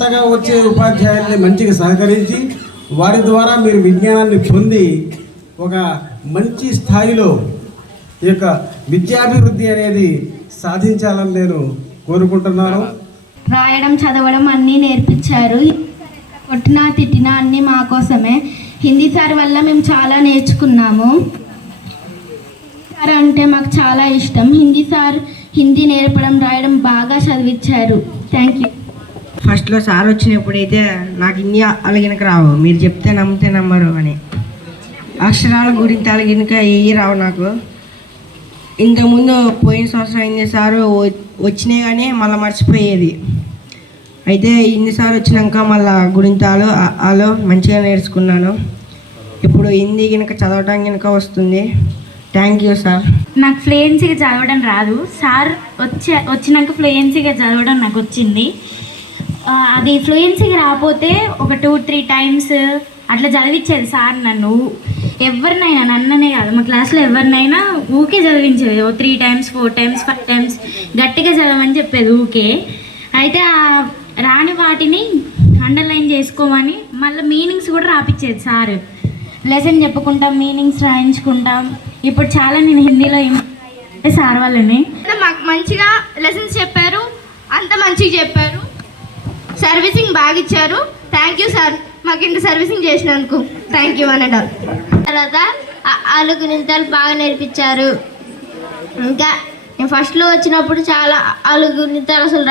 కొత్తగా వచ్చే ఉపాధ్యాయుల్ని మంచిగా సహకరించి వారి ద్వారా మీరు విజ్ఞానాన్ని పొంది ఒక మంచి స్థాయిలో ఈ యొక్క విద్యాభివృద్ధి అనేది సాధించాలని నేను కోరుకుంటున్నాను. రాయడం చదవడం అన్నీ నేర్పించారు. కొట్టినా తిట్టినా అన్నీ మా కోసమే. హిందీ సార్ వల్ల మేము చాలా నేర్చుకున్నాము. సార్ అంటే మాకు చాలా ఇష్టం. హిందీ సార్ హిందీ నేర్పడం రాయడం బాగా చదివించారు. Thank you. ఫస్ట్లో సార్ వచ్చినప్పుడైతే నాకు హిందీ అలగినక రావు, మీరు చెప్తే నమ్మితే నమ్మరు అని. అక్షరాల గురించి అలగినక ఏవి రావు నాకు. ఇంతకుముందు పోయిన సంవత్సరం హిందీ సారు వచ్చినాయి కానీ మళ్ళీ మర్చిపోయేది. అయితే హిందీ సార్ వచ్చినాక మళ్ళీ గుణింతాలు అలో మంచిగా నేర్చుకున్నాను. ఇప్పుడు హిందీ కనుక చదవటం కనుక వస్తుంది. Thank you sir. నాకు ఫ్లూయెన్సీగా చదవడం రాదు. సార్ వచ్చినాక ఫ్లూయెన్సీగా చదవడం నాకు వచ్చింది. అది ఫ్లూయెన్సీగా రాకపోతే ఒక 2-3 టైమ్స్ అట్లా చదివించేది సార్ నన్ను. ఎవరినైనా, నన్ననే కాదు, మా క్లాస్లో ఎవరినైనా ఊకే చదివించేది. 3 టైమ్స్ 4 టైమ్స్ 5 టైమ్స్ గట్టిగా చదవమని చెప్పేది ఊకే. అయితే ఆ రాని వాటిని అండర్లైన్ చేసుకోమని మళ్ళీ మీనింగ్స్ కూడా రాపించేది సార్. లెసన్ చెప్పుకుంటాం, మీనింగ్స్ రాయించుకుంటాం. ఇప్పుడు చాలా నేను హిందీలో అంటే సార్ వాళ్ళని మాకు మంచిగా లెసన్స్ చెప్పారు, అంత మంచిగా చెప్పారు. సర్వీసింగ్ బాగా ఇచ్చారు. థ్యాంక్ యూ సార్, మాకు ఇంత సర్వీసింగ్ చేసినందుకు థ్యాంక్ యూ అనడం. తర్వాత అలుగు నింతలు బాగా నేర్పించారు. ఇంకా నేను ఫస్ట్లో వచ్చినప్పుడు చాలా అలుగు నింతలు అసలు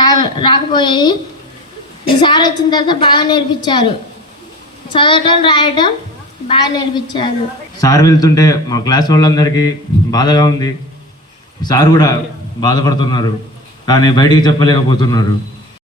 రాకపోయాయి. ఈసారి వచ్చిన తర్వాత బాగా నేర్పించారు. చదవటం రాయటం బాగా నేర్పించారు. సార్ వెళ్తుంటే మా క్లాస్ వాళ్ళందరికీ బాధగా ఉంది. సార్ కూడా బాధపడుతున్నారు కానీ బయటికి చెప్పలేకపోతున్నారు.